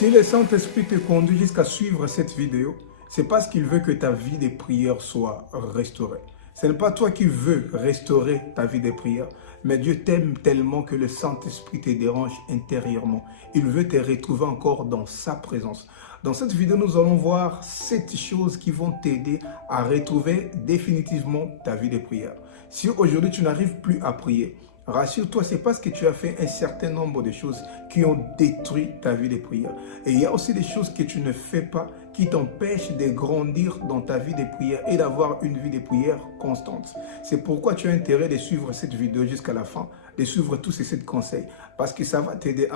Si le Saint-Esprit te conduit jusqu'à suivre cette vidéo, c'est parce qu'il veut que ta vie de prière soit restaurée. Ce n'est pas toi qui veux restaurer ta vie de prière, mais Dieu t'aime tellement que le Saint-Esprit te dérange intérieurement. Il veut te retrouver encore dans sa présence. Dans cette vidéo, nous allons voir 7 choses qui vont t'aider à retrouver définitivement ta vie de prière. Si aujourd'hui tu n'arrives plus à prier, rassure-toi, c'est parce que tu as fait un certain nombre de choses qui ont détruit ta vie de prière. Et il y a aussi des choses que tu ne fais pas qui t'empêchent de grandir dans ta vie de prière et d'avoir une vie de prière constante. C'est pourquoi tu as intérêt de suivre cette vidéo jusqu'à la fin, de suivre tous ces 7 conseils, parce que ça va t'aider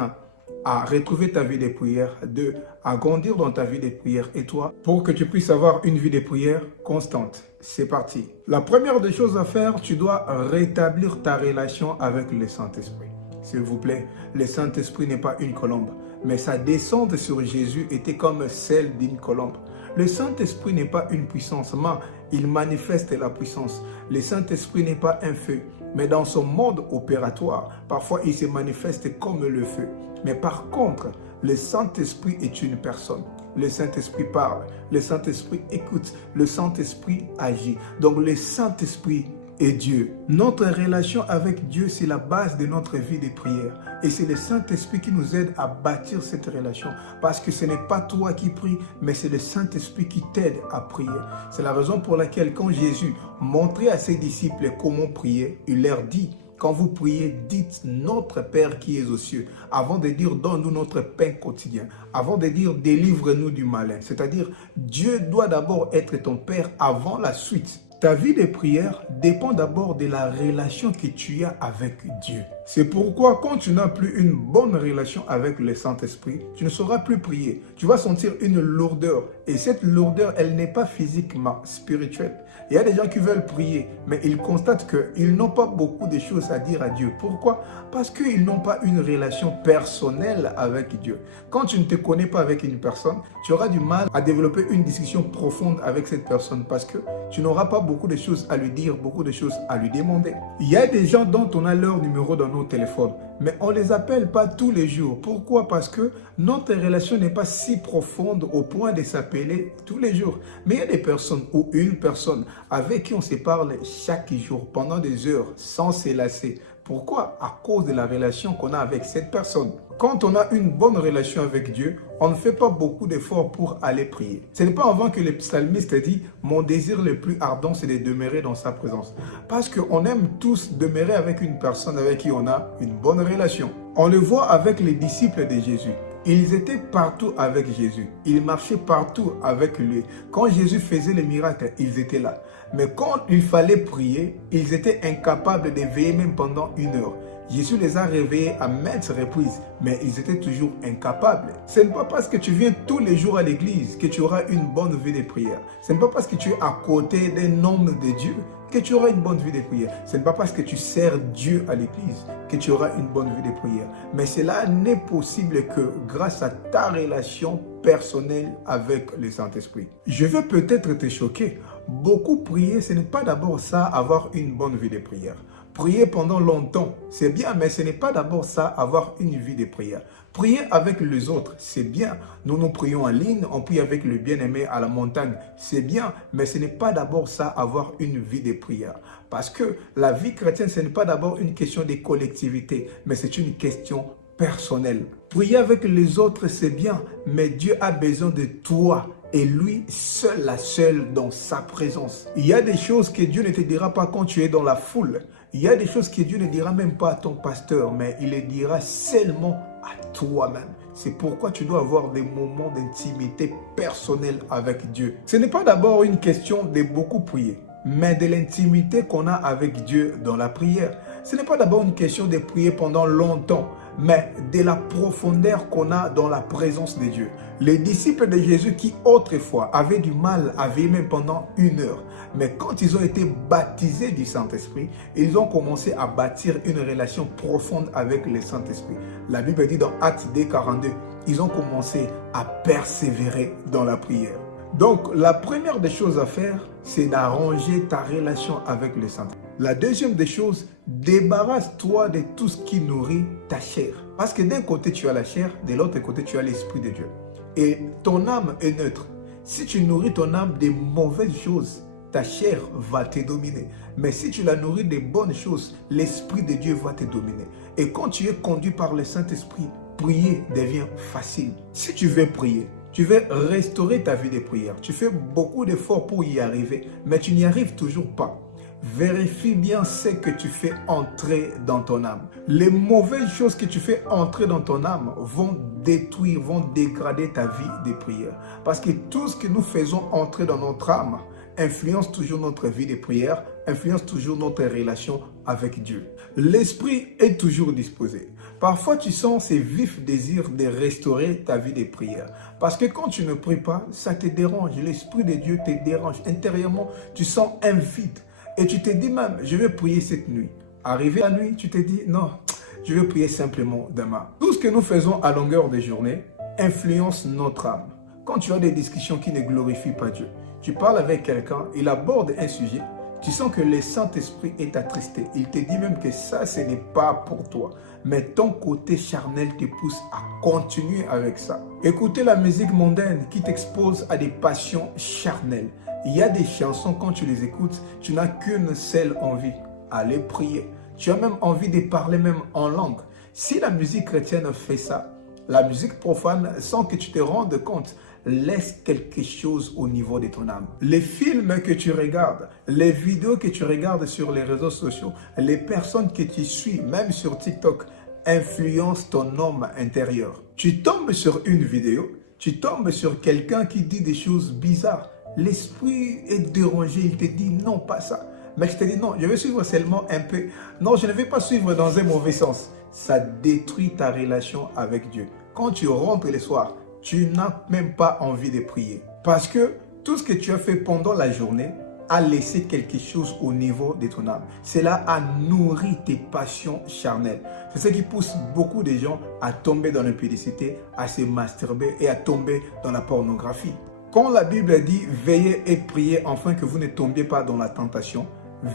à retrouver ta vie de prière, 2, à grandir dans ta vie de prière et toi, pour que tu puisses avoir une vie de prière constante. C'est parti. La première des choses à faire, tu dois rétablir ta relation avec le Saint-Esprit. S'il vous plaît, le Saint-Esprit n'est pas une colombe, mais sa descente sur Jésus était comme celle d'une colombe. Le Saint-Esprit n'est pas une puissance, mais il manifeste la puissance. Le Saint-Esprit n'est pas un feu, mais dans son mode opératoire, parfois il se manifeste comme le feu. Mais par contre, le Saint-Esprit est une personne. Le Saint-Esprit parle, le Saint-Esprit écoute, le Saint-Esprit agit. Donc le Saint-Esprit est Dieu. Notre relation avec Dieu, c'est la base de notre vie de prière. Et c'est le Saint-Esprit qui nous aide à bâtir cette relation. Parce que ce n'est pas toi qui pries, mais c'est le Saint-Esprit qui t'aide à prier. C'est la raison pour laquelle quand Jésus montrait à ses disciples comment prier, il leur dit: quand vous priez, dites « Notre Père qui es aux cieux », avant de dire « Donne-nous notre pain quotidien », avant de dire « Délivre-nous du malin ». C'est-à-dire, Dieu doit d'abord être ton Père avant la suite. Ta vie de prière dépend d'abord de la relation que tu as avec Dieu. C'est pourquoi quand tu n'as plus une bonne relation avec le Saint-Esprit, tu ne sauras plus prier. Tu vas sentir une lourdeur. Et cette lourdeur, elle n'est pas physiquement spirituelle. Il y a des gens qui veulent prier, mais ils constatent qu'ils n'ont pas beaucoup de choses à dire à Dieu. Pourquoi? Parce qu'ils n'ont pas une relation personnelle avec Dieu. Quand tu ne te connais pas avec une personne, tu auras du mal à développer une discussion profonde avec cette personne parce que tu n'auras pas beaucoup de choses à lui dire, beaucoup de choses à lui demander. Il y a des gens dont on a leur numéro dans nos téléphones, mais on ne les appelle pas tous les jours. Pourquoi? Parce que notre relation n'est pas si profonde au point de s'appeler tous les jours. Mais il y a des personnes ou une personne avec qui on se parle chaque jour, pendant des heures, sans se lasser. Pourquoi? À cause de la relation qu'on a avec cette personne. Quand on a une bonne relation avec Dieu, on ne fait pas beaucoup d'efforts pour aller prier. Ce n'est pas avant que le psalmiste dit « Mon désir le plus ardent, c'est de demeurer dans sa présence ». Parce qu'on aime tous demeurer avec une personne avec qui on a une bonne relation. On le voit avec les disciples de Jésus. Ils étaient partout avec Jésus. Ils marchaient partout avec lui. Quand Jésus faisait les miracles, ils étaient là. Mais quand il fallait prier, ils étaient incapables de veiller même pendant 1 heure. Jésus les a réveillés à maintes reprises, mais ils étaient toujours incapables. Ce n'est pas parce que tu viens tous les jours à l'église que tu auras une bonne vie de prière. Ce n'est pas parce que tu es à côté d'un homme de Dieu que tu auras une bonne vie de prière. Ce n'est pas parce que tu sers Dieu à l'église que tu auras une bonne vie de prière. Mais cela n'est possible que grâce à ta relation personnelle avec le Saint-Esprit. Je veux peut-être te choquer. Beaucoup prier, ce n'est pas d'abord ça, avoir une bonne vie de prière. Prier pendant longtemps, c'est bien, mais ce n'est pas d'abord ça, avoir une vie de prière. Prier avec les autres, c'est bien. Nous prions en ligne, on prie avec le bien-aimé à la montagne, c'est bien, mais ce n'est pas d'abord ça, avoir une vie de prière. Parce que la vie chrétienne, ce n'est pas d'abord une question de collectivité, mais c'est une question personnelle. Prier avec les autres, c'est bien, mais Dieu a besoin de toi. Et lui, seul, la seule dans sa présence. Il y a des choses que Dieu ne te dira pas quand tu es dans la foule. Il y a des choses que Dieu ne dira même pas à ton pasteur, mais il les dira seulement à toi-même. C'est pourquoi tu dois avoir des moments d'intimité personnelle avec Dieu. Ce n'est pas d'abord une question de beaucoup prier, mais de l'intimité qu'on a avec Dieu dans la prière. Ce n'est pas d'abord une question de prier pendant longtemps, mais de la profondeur qu'on a dans la présence de Dieu. Les disciples de Jésus qui autrefois avaient du mal à veiller même pendant 1 heure, mais quand ils ont été baptisés du Saint-Esprit, ils ont commencé à bâtir une relation profonde avec le Saint-Esprit. La Bible dit dans Actes 2:42, ils ont commencé à persévérer dans la prière. Donc, la première des choses à faire, c'est d'arranger ta relation avec le Saint-Esprit. La deuxième des choses, débarrasse-toi de tout ce qui nourrit ta chair. Parce que d'un côté, tu as la chair, de l'autre côté, tu as l'Esprit de Dieu. Et ton âme est neutre. Si tu nourris ton âme des mauvaises choses, ta chair va te dominer. Mais si tu la nourris des bonnes choses, l'Esprit de Dieu va te dominer. Et quand tu es conduit par le Saint-Esprit, prier devient facile. Si tu veux prier, tu veux restaurer ta vie de prière. Tu fais beaucoup d'efforts pour y arriver, mais tu n'y arrives toujours pas. Vérifie bien ce que tu fais entrer dans ton âme. Les mauvaises choses que tu fais entrer dans ton âme vont détruire, vont dégrader ta vie de prière. Parce que tout ce que nous faisons entrer dans notre âme influence toujours notre vie de prière, influence toujours notre relation avec Dieu. L'esprit est toujours disposé. Parfois, tu sens ces vifs désirs de restaurer ta vie de prière. Parce que quand tu ne pries pas, ça te dérange. L'Esprit de Dieu te dérange. Intérieurement, tu sens un vide. Et tu te dis même, je vais prier cette nuit. Arrivé la nuit, tu te dis, non, je vais prier simplement demain. Tout ce que nous faisons à longueur de journée influence notre âme. Quand tu as des discussions qui ne glorifient pas Dieu, tu parles avec quelqu'un, il aborde un sujet, tu sens que le Saint-Esprit est attristé. Il te dit même que ça, ce n'est pas pour toi. Mais ton côté charnel te pousse à continuer avec ça. Écouter la musique mondaine qui t'expose à des passions charnelles. Il y a des chansons, quand tu les écoutes, tu n'as qu'une seule envie, aller prier. Tu as même envie de parler même en langue. Si la musique chrétienne fait ça, la musique profane, sans que tu te rendes compte, laisse quelque chose au niveau de ton âme. Les films que tu regardes, les vidéos que tu regardes sur les réseaux sociaux, les personnes que tu suis, même sur TikTok, influencent ton homme intérieur. Tu tombes sur une vidéo, tu tombes sur quelqu'un qui dit des choses bizarres. L'esprit est dérangé, il te dit non, pas ça. Mais je te dis non, je vais suivre seulement un peu. Non, je ne vais pas suivre dans un mauvais sens. Ça détruit ta relation avec Dieu. Quand tu rentres le soir, tu n'as même pas envie de prier. Parce que tout ce que tu as fait pendant la journée a laissé quelque chose au niveau de ton âme. Cela a nourri tes passions charnelles. C'est ce qui pousse beaucoup de gens à tomber dans l'impudicité, à se masturber et à tomber dans la pornographie. Quand la Bible dit « Veillez et priez afin que vous ne tombiez pas dans la tentation »,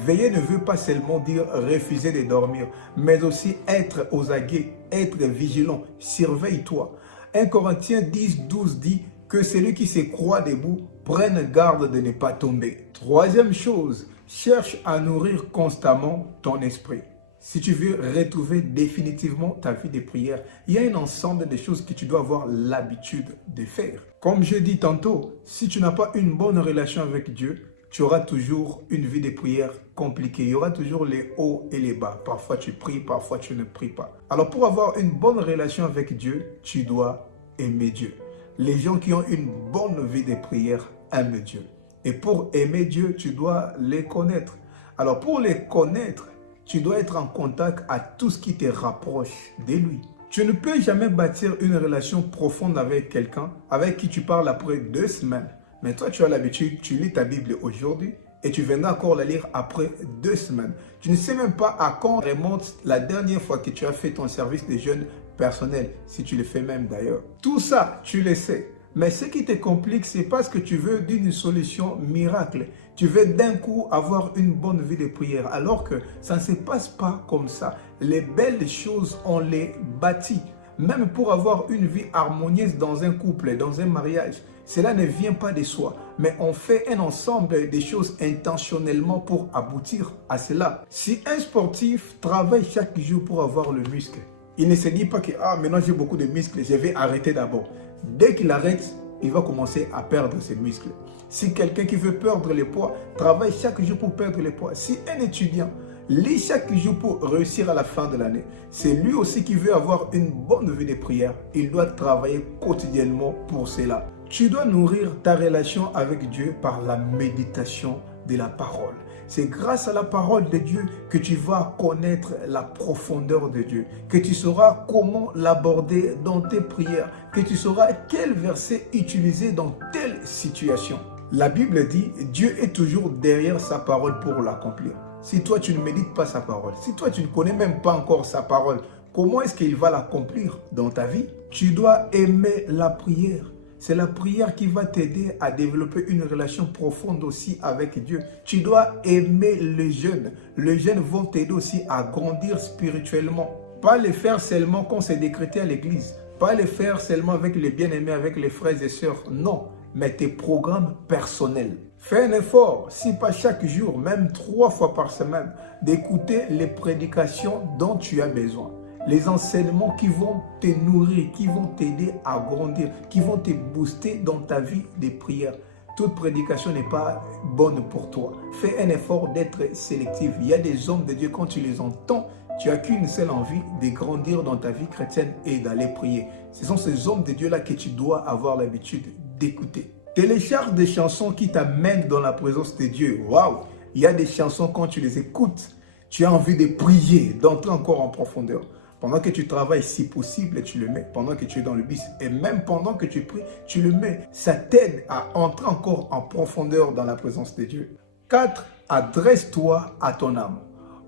veiller ne veut pas seulement dire refuser de dormir, mais aussi être aux aguets, être vigilant, surveille-toi. 1 Corinthiens 10:12 dit que celui qui se croit debout prenne garde de ne pas tomber. Troisième chose, cherche à nourrir constamment ton esprit. Si tu veux retrouver définitivement ta vie de prière, il y a un ensemble de choses que tu dois avoir l'habitude de faire. Comme je dis tantôt, si tu n'as pas une bonne relation avec Dieu, tu auras toujours une vie de prière compliquée. Il y aura toujours les hauts et les bas. Parfois tu pries, parfois tu ne pries pas. Alors pour avoir une bonne relation avec Dieu, tu dois aimer Dieu. Les gens qui ont une bonne vie de prière aiment Dieu. Et pour aimer Dieu, tu dois les connaître. Alors pour les connaître, tu dois être en contact à tout ce qui te rapproche de lui. Tu ne peux jamais bâtir une relation profonde avec quelqu'un avec qui tu parles après 2 semaines. Mais toi, tu as l'habitude, tu lis ta Bible aujourd'hui et tu viendras encore la lire après 2 semaines. Tu ne sais même pas à quand remonte la dernière fois que tu as fait ton service de jeûne personnel, si tu le fais même d'ailleurs. Tout ça, tu le sais. Mais ce qui te complique, c'est parce que tu veux d'une solution miracle. Tu veux d'un coup avoir une bonne vie de prière, alors que ça ne se passe pas comme ça. Les belles choses, on les bâtit. Même pour avoir une vie harmonieuse dans un couple, dans un mariage, cela ne vient pas de soi. Mais on fait un ensemble de choses intentionnellement pour aboutir à cela. Si un sportif travaille chaque jour pour avoir le muscle, il ne se dit pas que maintenant j'ai beaucoup de muscles, je vais arrêter d'abord. Dès qu'il arrête, il va commencer à perdre ses muscles. Si quelqu'un qui veut perdre le poids travaille chaque jour pour perdre le poids, si un étudiant lit chaque jour pour réussir à la fin de l'année, c'est lui aussi qui veut avoir une bonne vie de prière. Il doit travailler quotidiennement pour cela. Tu dois nourrir ta relation avec Dieu par la méditation de la parole. C'est grâce à la parole de Dieu que tu vas connaître la profondeur de Dieu, que tu sauras comment l'aborder dans tes prières, que tu sauras quel verset utiliser dans telle situation. La Bible dit, Dieu est toujours derrière sa parole pour l'accomplir. Si toi tu ne médites pas sa parole, si toi tu ne connais même pas encore sa parole, comment est-ce qu'il va l'accomplir dans ta vie? Tu dois aimer la prière. C'est la prière qui va t'aider à développer une relation profonde aussi avec Dieu. Tu dois aimer les jeunes. Les jeunes vont t'aider aussi à grandir spirituellement. Pas les faire seulement quand c'est décrété à l'église. Pas les faire seulement avec les bien-aimés, avec les frères et sœurs. Non, mais tes programmes personnels. Fais un effort, si pas chaque jour, même 3 fois par semaine, d'écouter les prédications dont tu as besoin. Les enseignements qui vont te nourrir, qui vont t'aider à grandir, qui vont te booster dans ta vie de prière. Toute prédication n'est pas bonne pour toi. Fais un effort d'être sélectif. Il y a des hommes de Dieu, quand tu les entends, tu n'as qu'une seule envie de grandir dans ta vie chrétienne et d'aller prier. Ce sont ces hommes de Dieu-là que tu dois avoir l'habitude d'écouter. Télécharge des chansons qui t'amènent dans la présence de Dieu. Waouh! Il y a des chansons, quand tu les écoutes, tu as envie de prier, d'entrer encore en profondeur. Pendant que tu travailles, si possible, tu le mets. Pendant que tu es dans le bus, et même pendant que tu pries, tu le mets. Ça t'aide à entrer encore en profondeur dans la présence de Dieu. 4. Adresse-toi à ton âme.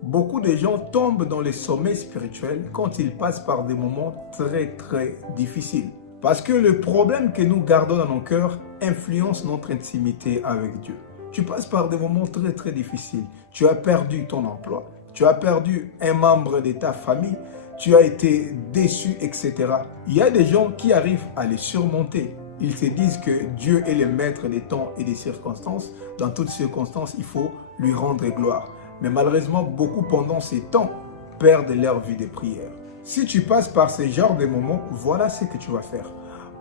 Beaucoup de gens tombent dans les sommets spirituels quand ils passent par des moments très difficiles. Parce que le problème que nous gardons dans nos cœurs influence notre intimité avec Dieu. Tu passes par des moments très difficiles. Tu as perdu ton emploi. Tu as perdu un membre de ta famille. Tu as été déçu, etc. Il y a des gens qui arrivent à les surmonter. Ils se disent que Dieu est le maître des temps et des circonstances. Dans toutes circonstances, il faut lui rendre gloire. Mais malheureusement, beaucoup pendant ces temps perdent leur vie de prière. Si tu passes par ce genre de moments, voilà ce que tu vas faire.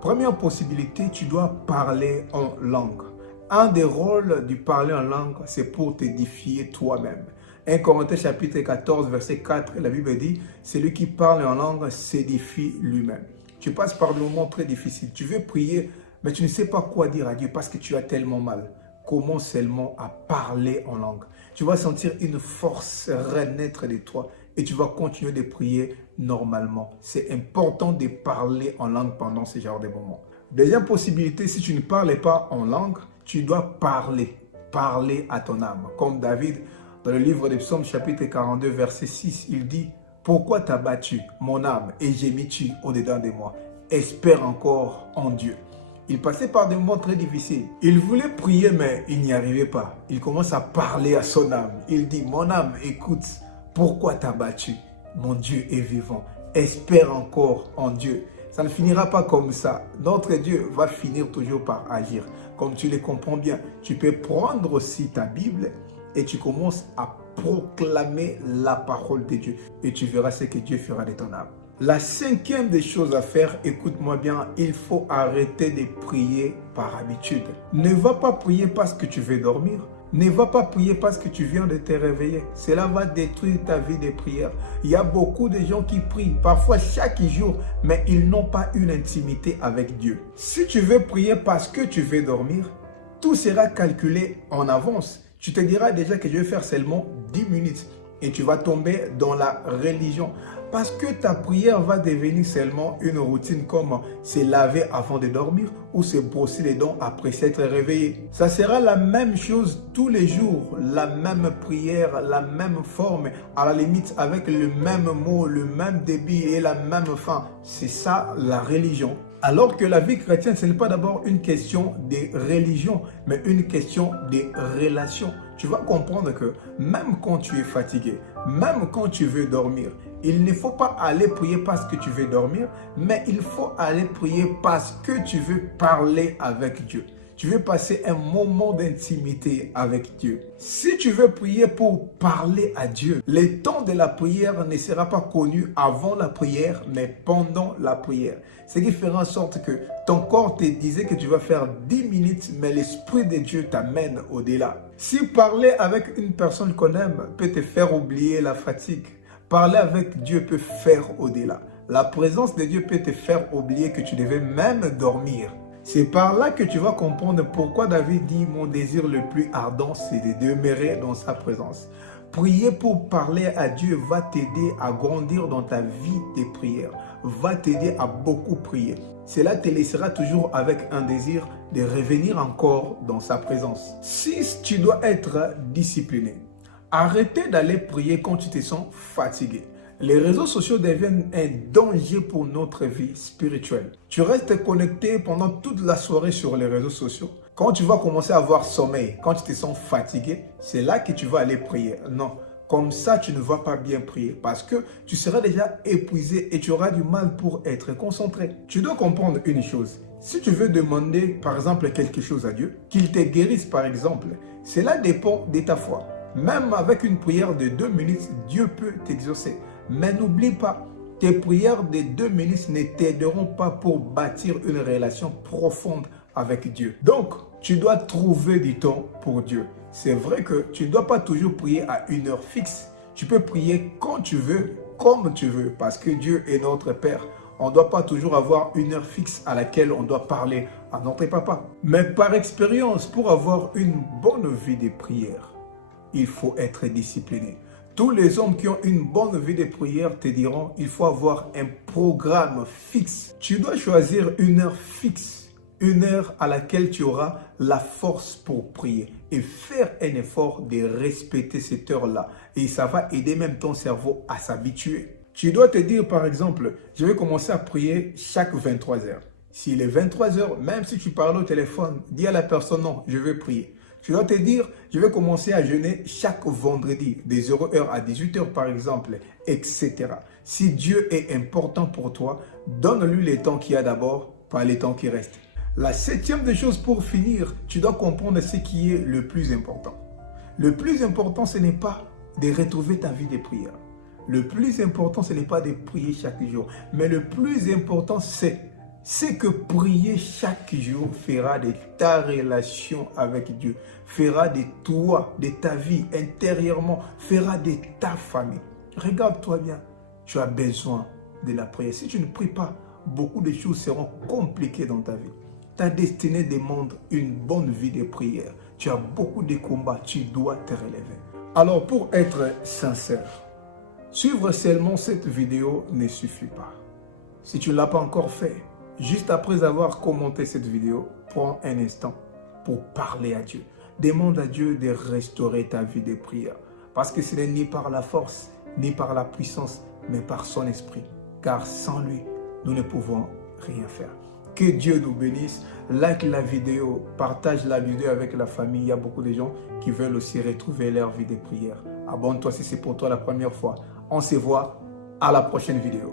Première possibilité, tu dois parler en langue. Un des rôles du parler en langue, c'est pour t'édifier toi-même. 1 Corinthiens chapitre 14, verset 4, la Bible dit, celui qui parle en langue s'édifie lui-même. Tu passes par des moments très difficiles. Tu veux prier, mais tu ne sais pas quoi dire à Dieu parce que tu as tellement mal. Commence seulement à parler en langue. Tu vas sentir une force renaître de toi et tu vas continuer de prier normalement. C'est important de parler en langue pendant ce genre de moments. Deuxième possibilité, si tu ne parles pas en langue, tu dois parler. Parler à ton âme. Comme David, dans le livre des Psaumes, chapitre 42, verset 6, il dit « Pourquoi t'as battu, mon âme, et gémis-tu au-dedans de moi? Espère encore en Dieu. » Il passait par des moments très difficiles. Il voulait prier, mais il n'y arrivait pas. Il commence à parler à son âme. Il dit, mon âme, écoute, pourquoi t'as battu? Mon Dieu est vivant. Espère encore en Dieu. Ça ne finira pas comme ça. Notre Dieu va finir toujours par agir. Comme tu le comprends bien, tu peux prendre aussi ta Bible et tu commences à proclamer la parole de Dieu. Et tu verras ce que Dieu fera de ton âme. La cinquième des choses à faire, écoute-moi bien, il faut arrêter de prier par habitude. Ne va pas prier parce que tu veux dormir. Ne va pas prier parce que tu viens de te réveiller. Cela va détruire ta vie de prière. Il y a beaucoup de gens qui prient, parfois chaque jour, mais ils n'ont pas une intimité avec Dieu. Si tu veux prier parce que tu veux dormir, tout sera calculé en avance. Tu te diras déjà que je vais faire seulement 10 minutes et tu vas tomber dans la religion. Parce que ta prière va devenir seulement une routine comme se laver avant de dormir ou se brosser les dents après s'être réveillé. Ça sera la même chose tous les jours, la même prière, la même forme, à la limite avec le même mot, le même débit et la même fin. C'est ça la religion. Alors que la vie chrétienne, ce n'est pas d'abord une question de religion, mais une question de relation. Tu vas comprendre que même quand tu es fatigué, même quand tu veux dormir, il ne faut pas aller prier parce que tu veux dormir, mais il faut aller prier parce que tu veux parler avec Dieu. Tu veux passer un moment d'intimité avec Dieu. Si tu veux prier pour parler à Dieu, le temps de la prière ne sera pas connu avant la prière, mais pendant la prière. Ce qui fera en sorte que ton corps te disait que tu vas faire 10 minutes, mais l'Esprit de Dieu t'amène au-delà. Si parler avec une personne qu'on aime peut te faire oublier la fatigue, parler avec Dieu peut faire au-delà. La présence de Dieu peut te faire oublier que tu devais même dormir. C'est par là que tu vas comprendre pourquoi David dit « Mon désir le plus ardent, c'est de demeurer dans sa présence ». Prier pour parler à Dieu va t'aider à grandir dans ta vie de prière, va t'aider à beaucoup prier. Cela te laissera toujours avec un désir de revenir encore dans sa présence. 6. Tu dois être discipliné. Arrêtez d'aller prier quand tu te sens fatigué. Les réseaux sociaux deviennent un danger pour notre vie spirituelle. Tu restes connecté pendant toute la soirée sur les réseaux sociaux. Quand tu vas commencer à avoir sommeil, quand tu te sens fatigué, c'est là que tu vas aller prier. Non, Comme ça, tu ne vas pas bien prier parce que tu seras déjà épuisé et tu auras du mal pour être concentré. Tu dois comprendre une chose. Si tu veux demander, par exemple, quelque chose à Dieu, qu'il te guérisse, par exemple, cela dépend de ta foi. Même avec une prière de 2 minutes, Dieu peut t'exaucer. Mais n'oublie pas, tes prières de 2 minutes ne t'aideront pas pour bâtir une relation profonde avec Dieu. Donc, tu dois trouver du temps pour Dieu. C'est vrai que tu ne dois pas toujours prier à une heure fixe. Tu peux prier quand tu veux, comme tu veux, parce que Dieu est notre Père. On ne doit pas toujours avoir une heure fixe à laquelle on doit parler à notre papa. Mais par expérience, pour avoir une bonne vie de prière, il faut être discipliné. Tous les hommes qui ont une bonne vie de prière te diront qu'il faut avoir un programme fixe. Tu dois choisir une heure fixe, une heure à laquelle tu auras la force pour prier et faire un effort de respecter cette heure-là. Et ça va aider même ton cerveau à s'habituer. Tu dois te dire par exemple, je vais commencer à prier chaque 23 heures. S'il est 23 heures, même si tu parles au téléphone, dis à la personne non, je veux prier. Tu dois te dire, je vais commencer à jeûner chaque vendredi, de 0h à 18h par exemple, etc. Si Dieu est important pour toi, donne-lui les temps qu'il y a d'abord, pas les temps qui restent. La 7e des choses pour finir, tu dois comprendre ce qui est le plus important. Le plus important, ce n'est pas de retrouver ta vie de prière. Le plus important, ce n'est pas de prier chaque jour. Mais le plus important, c'est que prier chaque jour fera de ta relation avec Dieu, fera de toi, de ta vie intérieurement, fera de ta famille. Regarde-toi bien, tu as besoin de la prière. Si tu ne pries pas, beaucoup de choses seront compliquées dans ta vie. Ta destinée demande une bonne vie de prière. Tu as beaucoup de combats, tu dois te relever. Alors pour être sincère, suivre seulement cette vidéo ne suffit pas. Si tu ne l'as pas encore fait, juste après avoir commenté cette vidéo, prends un instant pour parler à Dieu. Demande à Dieu de restaurer ta vie de prière. Parce que ce n'est ni par la force, ni par la puissance, mais par son esprit. Car sans lui, nous ne pouvons rien faire. Que Dieu nous bénisse. Like la vidéo, partage la vidéo avec la famille. Il y a beaucoup de gens qui veulent aussi retrouver leur vie de prière. Abonne-toi si c'est pour toi la première fois. On se voit à la prochaine vidéo.